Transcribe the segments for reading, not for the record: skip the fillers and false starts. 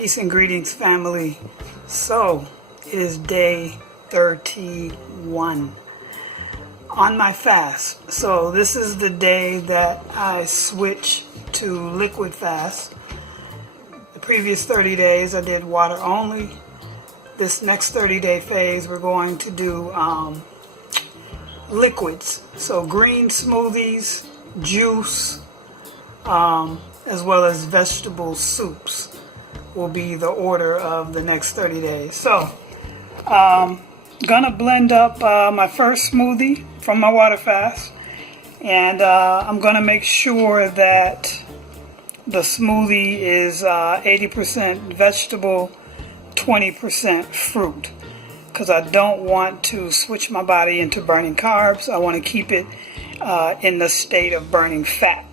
Peace and greetings, family. So, it is day 31 on my fast. So, this is the day that I switch to liquid fast. The previous 30 days I did water only. This next 30-day phase we're going to do liquids. So, green smoothies, juice, as well as vegetable soups will be the order of the next 30 days. So, gonna blend up my first smoothie from my WaterFast, and I'm gonna make sure that the smoothie is 80% vegetable, 20% fruit, because I don't want to switch my body into burning carbs. I want to keep it in the state of burning fat.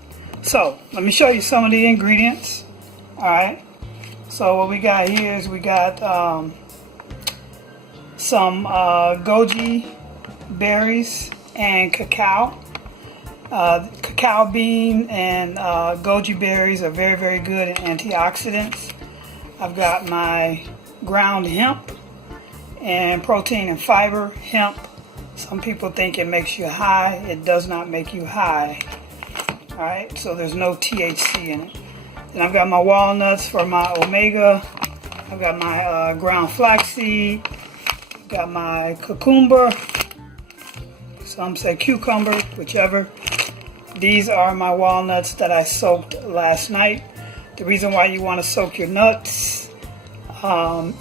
So, let me show you some of the ingredients. Alright. So what we got here is we got some goji berries and cacao. Cacao bean and goji berries are very, very good antioxidants. I've got my ground hemp and protein and fiber. Hemp, some people think it makes you high. It does not make you high. Alright, so there's no THC in it. And I've got my walnuts for my omega. I've got my ground flaxseed. I've got my cucumber. Some say cucumber, whichever. These are my walnuts that I soaked last night. The reason why you want to soak your nuts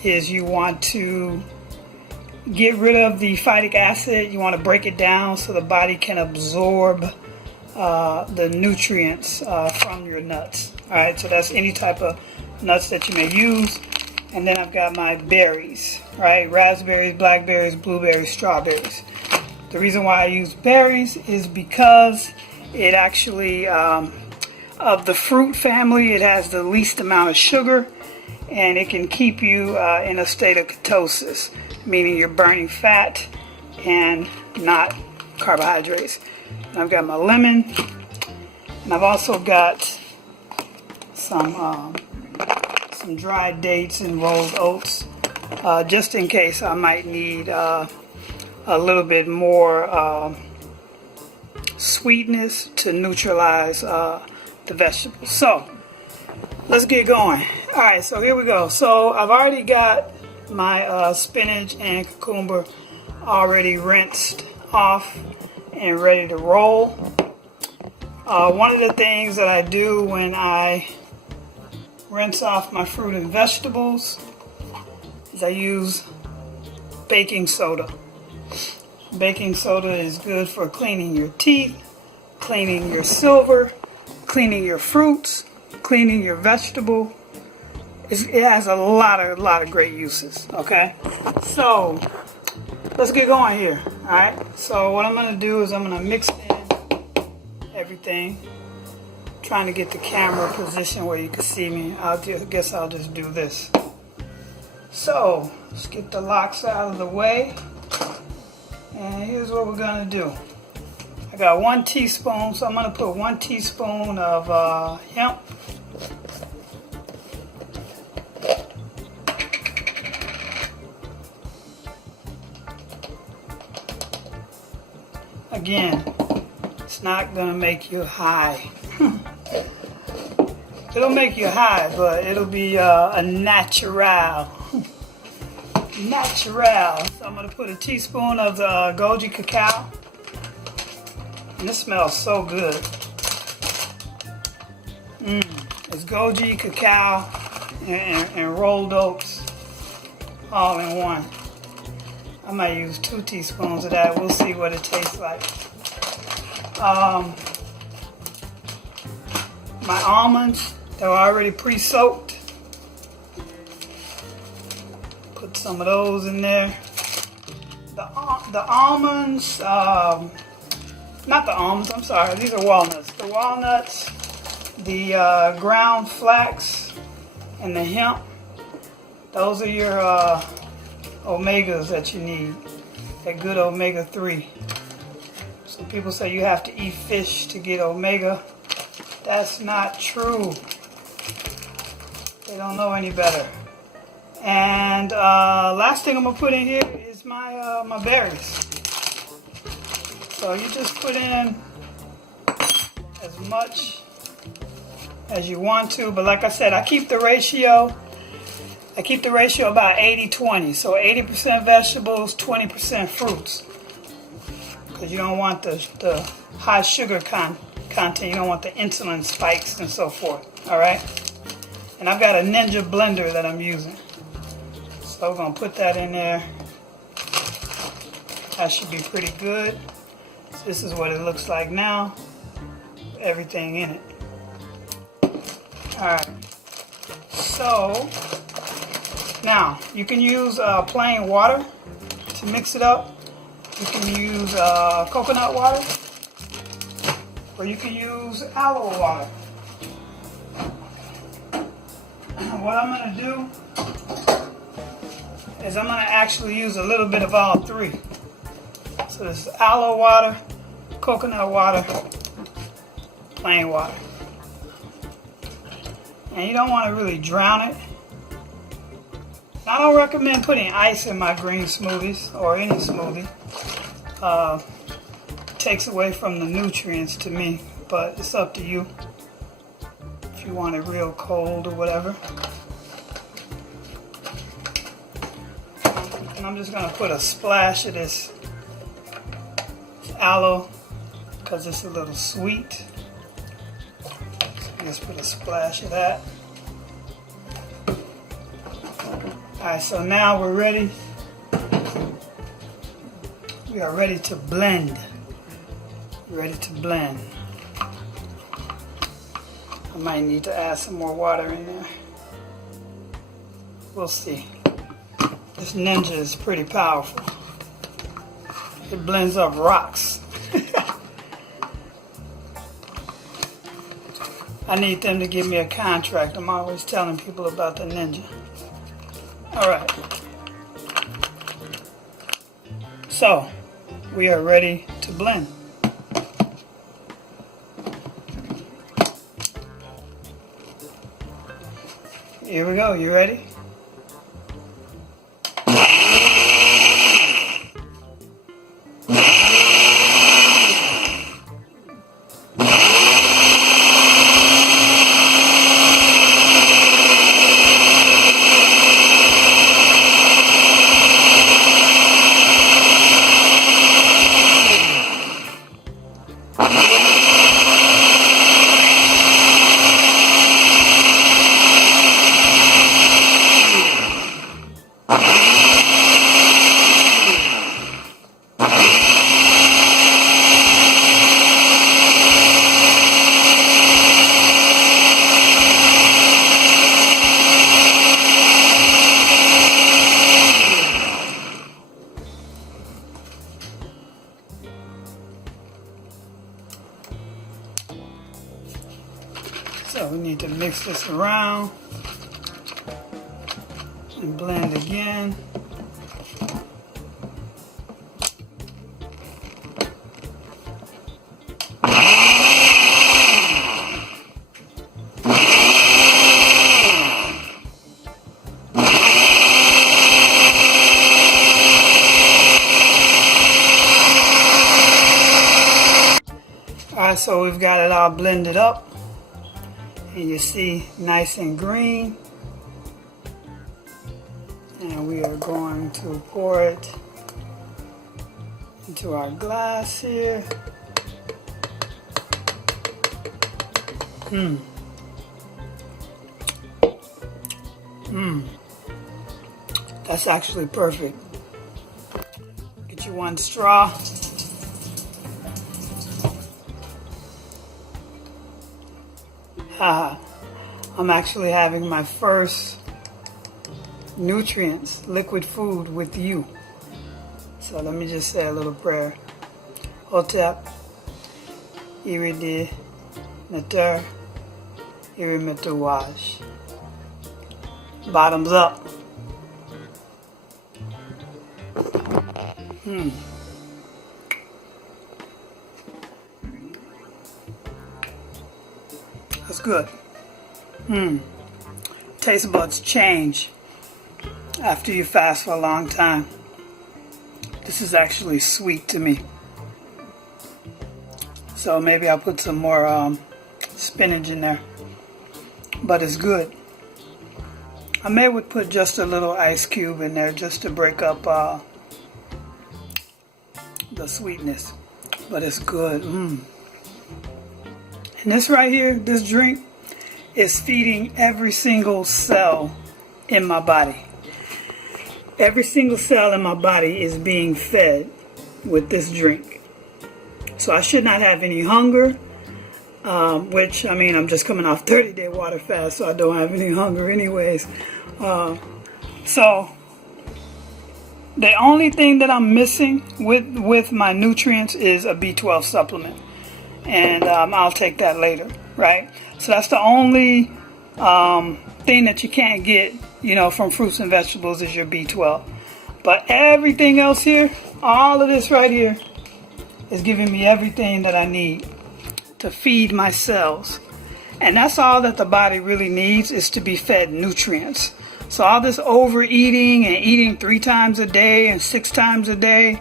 is you want to get rid of the phytic acid. You want to break it down so the body can absorb the nutrients from your nuts. Alright, so that's any type of nuts that you may use. And then I've got my berries, right? Raspberries, blackberries, blueberries, strawberries. The reason why I use berries is because it actually, of the fruit family, it has the least amount of sugar, and it can keep you in a state of ketosis, meaning you're burning fat and not carbohydrates. And I've got my lemon, and I've also got some dried dates and rolled oats, just in case I might need a little bit more sweetness to neutralize the vegetables. So let's get going. Alright, so here we go. So I've already got my spinach and cucumber already rinsed off and ready to roll. One of the things that I do when I rinse off my fruit and vegetables is I use baking soda. Baking soda is good for cleaning your teeth, cleaning your silver, cleaning your fruits, cleaning your vegetable. It has a lot of great uses. Okay, so let's get going here. All right. So what I'm gonna do is I'm gonna mix in everything. Trying to get the camera position where you can see me. I guess I'll just do this. So let's get the locks out of the way. And here's what we're gonna do. I got 1 teaspoon, so I'm gonna put 1 teaspoon of hemp. Again, it's not gonna make you high. It'll make you high, but it'll be a natural. Natural. So I'm going to put a teaspoon of the goji cacao. And this smells so good. It's goji, cacao, and rolled oats all in one. I might use 2 teaspoons of that. We'll see what it tastes like. My almonds, they were already pre-soaked. Put some of those in there. The almonds, not the almonds, I'm sorry, these are walnuts. The walnuts, the ground flax, and the hemp, those are your omegas that you need. That good omega-3. Some people say you have to eat fish to get omega. That's not true. They They don't know any better. And last thing I'm gonna put in here is my my berries. So you just put in as much as you want to, but like I said, I keep the ratio about 80-20. So 80% vegetables, 20% fruits, because you don't want the high sugar content. You don't want the insulin spikes and so forth. All right. And I've got a Ninja blender that I'm using. So we're going to put that in there. That should be pretty good. So this is what it looks like now. Everything in it. Alright. So, now, you can use plain water to mix it up. You can use coconut water. Or you can use aloe water. What I'm going to do is I'm going to actually use a little bit of all three. So this is aloe water, coconut water, plain water. And you don't want to really drown it. I don't recommend putting ice in my green smoothies or any smoothie. It takes away from the nutrients to me, but it's up to you if you want it real cold or whatever. And I'm just going to put a splash of this aloe because it's a little sweet. So just put a splash of that. Alright, so now we're ready. We are ready to blend. Ready to blend. I might need to add some more water in there. We'll see. This Ninja is pretty powerful. It blends up rocks. I need them to give me a contract. I'm always telling people about the Ninja. Alright. So, we are ready to blend. Here we go. You ready? So we need to mix this around and blend again. Alright, so we've got it all blended up. And you see, nice and green. And we are going to pour it into our glass here. That's actually perfect. Get you one straw. I'm actually having my first nutrients, liquid food with you. So let me just say a little prayer. Hotep, Iridi, Nater, Irimetuwaj. Bottoms up. That's good. taste buds change after you fast for a long time. This is actually sweet to me. So maybe I'll put some more spinach in there. But it's good. I would put just a little ice cube in there just to break up the sweetness. But it's good. And this right here, this drink, is feeding every single cell in my body. Every single cell in my body is being fed with this drink. So I should not have any hunger, which, I mean, I'm just coming off 30-day water fast, so I don't have any hunger anyways. So the only thing that I'm missing with my nutrients is a B12 supplement. And I'll take that later, right? So that's the only thing that you can't get, from fruits and vegetables is your B12. But everything else here, all of this right here, is giving me everything that I need to feed my cells. And that's all that the body really needs, is to be fed nutrients. So all this overeating and eating 3 times a day and 6 times a day,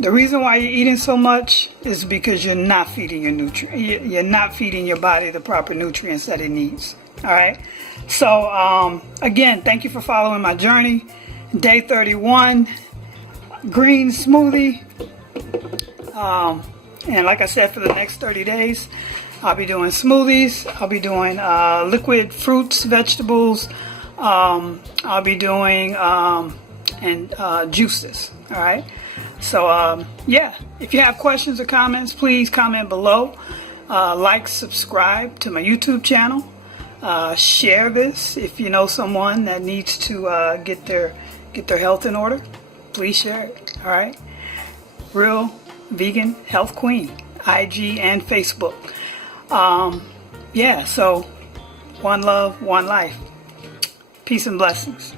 the reason why you're eating so much is because you're not feeding you're not feeding your body the proper nutrients that it needs. All right. So again, thank you for following my journey. Day 31, green smoothie. And like I said, for the next 30 days, I'll be doing smoothies. I'll be doing liquid fruits, vegetables. I'll be doing juices. All right. So yeah, if you have questions or comments, please comment below. Like, subscribe to my YouTube channel. Share this if you know someone that needs to get their health in order. Please share it. All right. Real Vegan Health Queen, IG and Facebook. Yeah, so one love, one life. Peace and blessings.